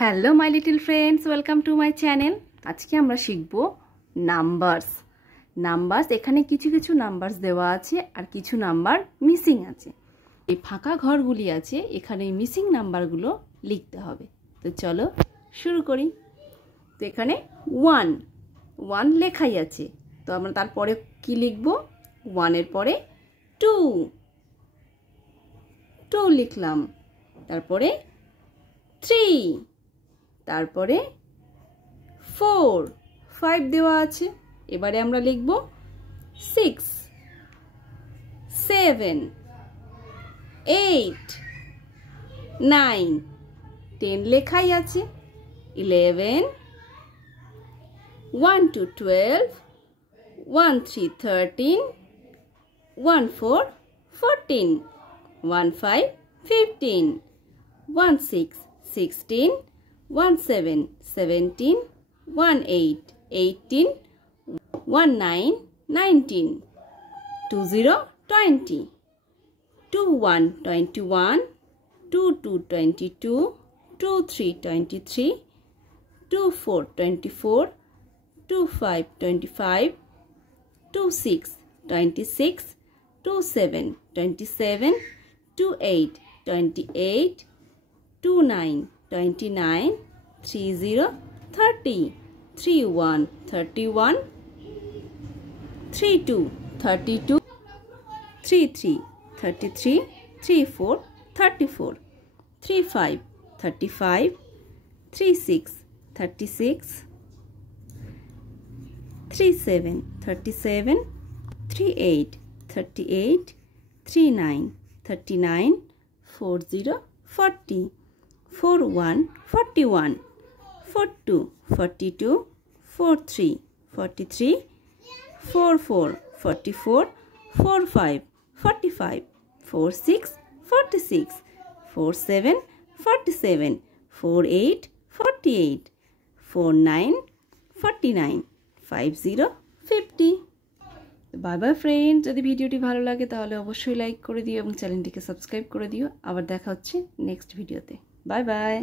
Hello my little friends, welcome to my channel. আজকে আমরা শিখব নাম্বারস। এখানে কিছু কিছু নাম্বারস দেওয়া আছে আর কিছু নাম্বার মিসিং আছে। এই ফাঁকা ঘরগুলি আছে, এখানে মিসিং নাম্বারগুলো লিখতে হবে। তো চলো শুরু করি। তো এখানে ওয়ান লেখাই আছে, তো আমরা তারপরে কি লিখব? ওয়ানের পরে টু লিখলাম, তারপরে 3, তারপরে 5 দেওয়া আছে। এবারে আমরা লিখব 6, 7, 8, 9, 10 লেখাই আছে। 11, 1 to 12, 1 3 13, 1 4 14, 1 5 15, 1 6 16, 1 7 17, 1 8 18, 1 9 19, 2 0 20, 2 1 21, 2 2 22, 2 3 23, 2 4 24, 2 5 25, 2 6 26, 2 7 27, 2 8 28, 2 9 29, 3 0 30, 3 1 31, 3 2 32, 3 3 33, 3 4 34, 3 5 35, 3 6 36, 3 7 37, 3 8 38, 3 9 39, 4 0 40, 4 1 41, 4 2 42, 4 3 43, 4 4 44, 4 5 45, 4 6 46, 4 7 47, 4 8 48, 4 9 49, 5 0 50। বাই বাই ফ্রেন্ড, যদি ভিডিওটি ভালো লাগে তাহলে অবশ্যই লাইক করে দিও এবং চ্যানেলটিকে সাবস্ক্রাইব করে দিও। আবার দেখা হচ্ছে নেক্সট ভিডিওতে। Bye bye.